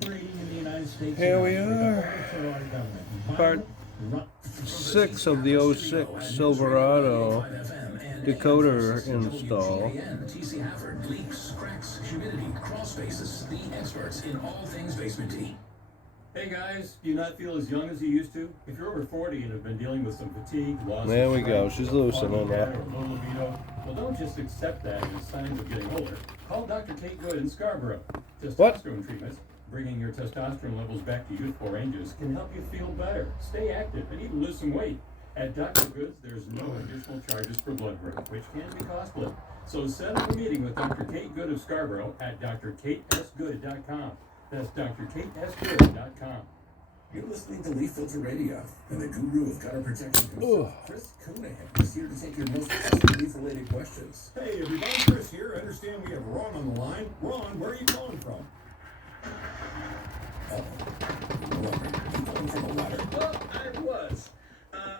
Here we are, part 6 of the '06 Silverado decoder install. Hey guys, do you not feel as young as you used to? If you're over 40 and have been dealing with some fatigue, loss There of we go, strength, she's loosening or up. low libido, well, don't just accept that as signs of getting older. Call Dr. Kate Good in Scarborough. Testosterone treatments, bringing your testosterone levels back to youthful ranges, can help you feel better, stay active, and even lose some weight. At Dr. Good's, there's no additional charges for blood work, which can be costly. So set up a meeting with Dr. Kate Good of Scarborough at drkatesgood.com. That's drkatesgood.com. You're listening to Leaf Filter Radio, and the guru of gutter protection himself, Chris Conahan, is here to take your most pressing leaf-related questions. Hey everybody, Chris here. I understand we have Ron on the line. Ron, where are you calling from? Ron, you calling from a ladder? Well, I was.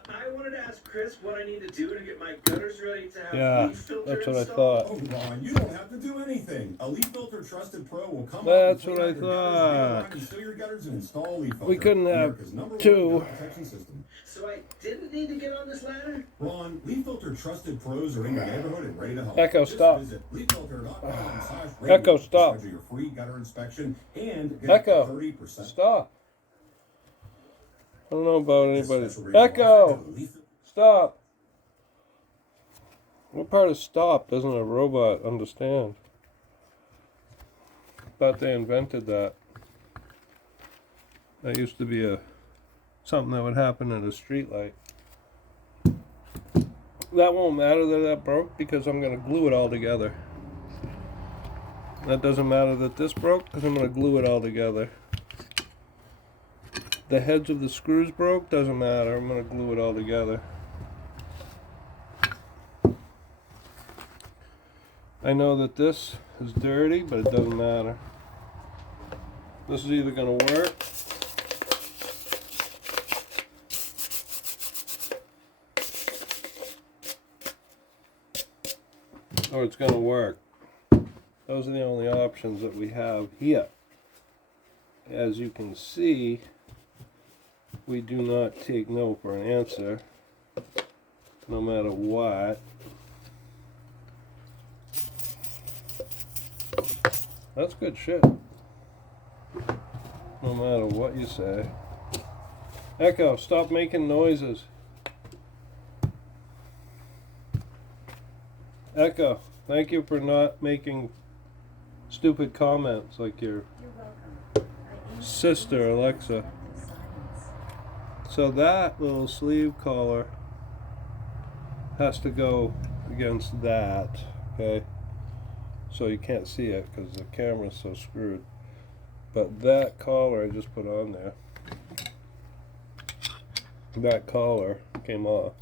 I wanted to ask Chris what I need to do to get my gutters ready to have leaf filter that's what I installed. thought. Oh, Ron, you don't have to do anything. A Leaf Filter Trusted Pro will come That's out and what I clean out your gutters, thought. seal your gutters, and install Leaf Filter. We couldn't have America's #1 two. gutter protection system. So I didn't need to get on this ladder? Ron, Leaf Filter Trusted Pros are in your neighborhood and ready to help. Echo, Just stop. visit leaffilter.com/radio Echo, to stop. schedule your free gutter inspection and get Echo, up to 30%. stop. I don't know about anybody. Special radio Echo, offer to Leaf- stop. What part of stop doesn't a robot understand? Thought they invented that. That used to be something that would happen at a street light. That won't matter that that broke because I'm going to glue it all together. That doesn't matter that this broke because I'm going to glue it all together. The heads of the screws broke, doesn't matter, I'm going to glue it all together. I know that this is dirty, but it doesn't matter. This is either going to work or it's going to work. Those are the only options that we have here. As you can see, we do not take no for an answer, no matter what. That's good shit. No matter what you say. Echo, stop making noises. Echo, thank you for not making stupid comments like your sister Alexa. So that little sleeve collar has to go against that, okay? So you can't see it because the camera's so screwed. But that collar I just put on there, that collar came off.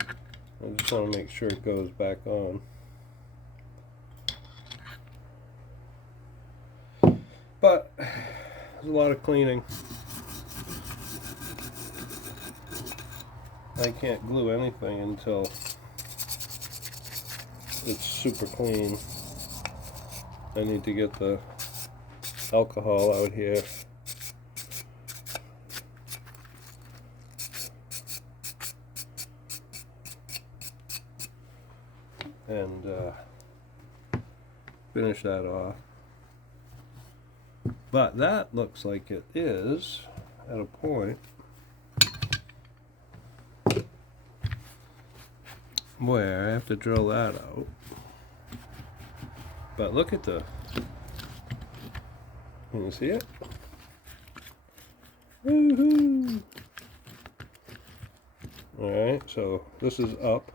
I just want to make sure it goes back on. But there's a lot of cleaning. I can't glue anything until it's super clean. I need to get the alcohol out here. And finish that off. But that looks like it is at a point where I have to drill that out. But look at the, can you see it? Woohoo! Alright, so this is up.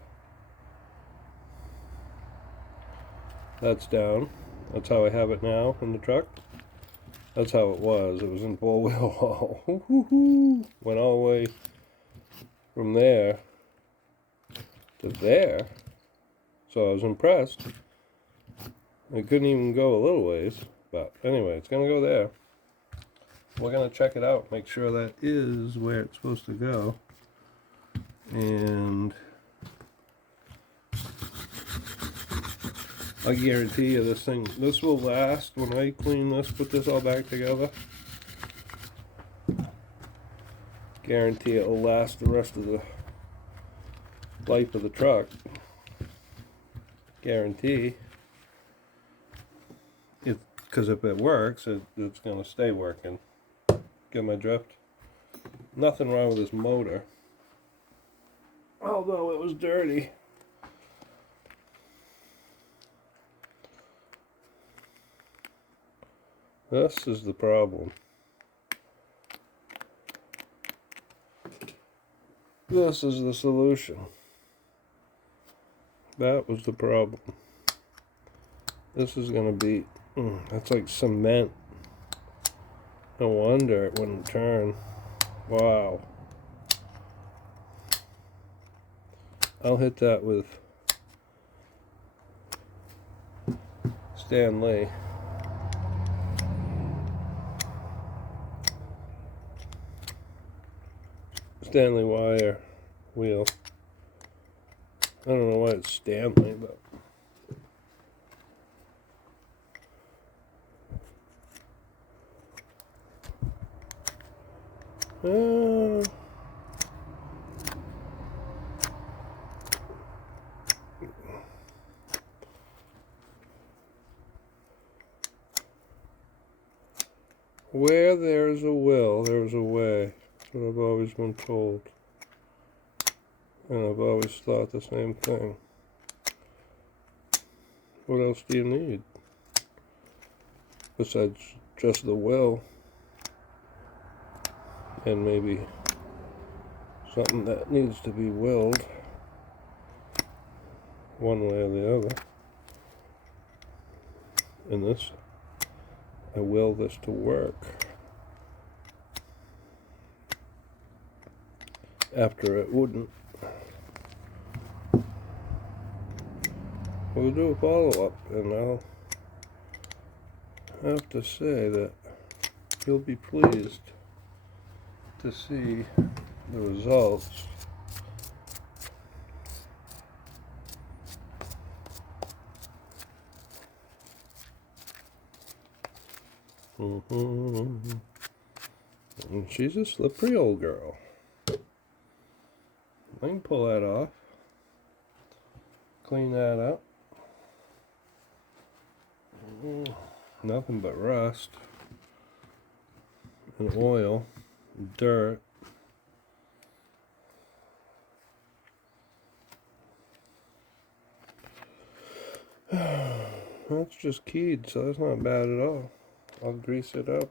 That's down. That's how I have it now in the truck. That's how it was. It was in four-wheel haul. Went all the way from there to there. So I was impressed. It couldn't even go a little ways. But anyway, it's going to go there. We're going to check it out. Make sure that is where it's supposed to go. And I guarantee you this will last when I clean this, put this all back together. Guarantee it will last the rest of the life of the truck. Guarantee. Because if it works, it's going to stay working. Get my drift? Nothing wrong with this motor. Although it was dirty. This is the problem. This is the solution. That was the problem. This is going to be, that's like cement. No wonder it wouldn't turn. Wow. I'll hit that with Stanley. Stanley wire wheel. I don't know why it's Stanley, but where there's a will, there's a way. That's what I've always been told. And I've always thought the same thing. What else do you need? Besides just the will. And maybe something that needs to be willed. One way or the other. And this, I will this to work. After it wouldn't. We'll do a follow-up, and I'll have to say that you'll be pleased to see the results. And she's a slippery old girl. I can pull that off. Clean that up. Nothing but rust and oil, and dirt. That's just keyed, so that's not bad at all. I'll grease it up.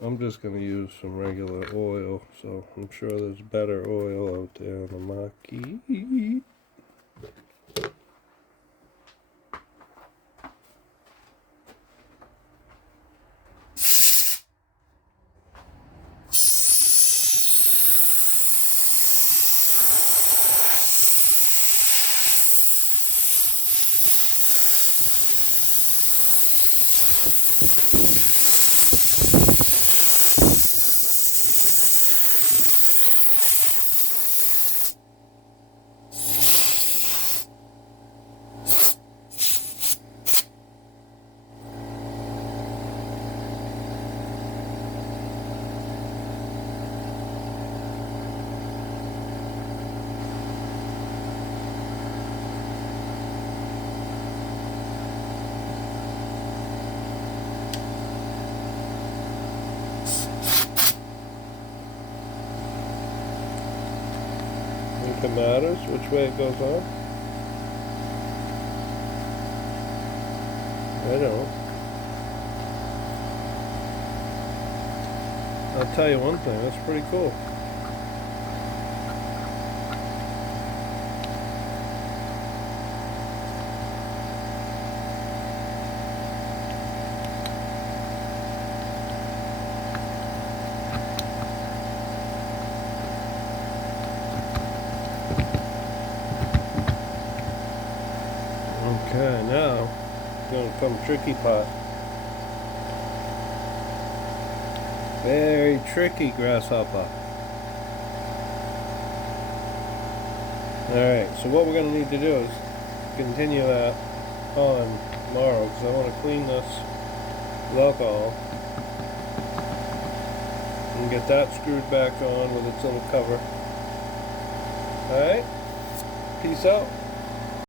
I'm just going to use some regular oil, so I'm sure there's better oil out there on the market. Think it matters which way it goes on? I don't. I'll tell you one thing, that's pretty cool. Okay, now it's going to come tricky part. Very tricky, grasshopper. Alright, so what we're going to need to do is continue that on tomorrow, because I want to clean this with alcohol and get that screwed back on with its little cover. Alright, peace out.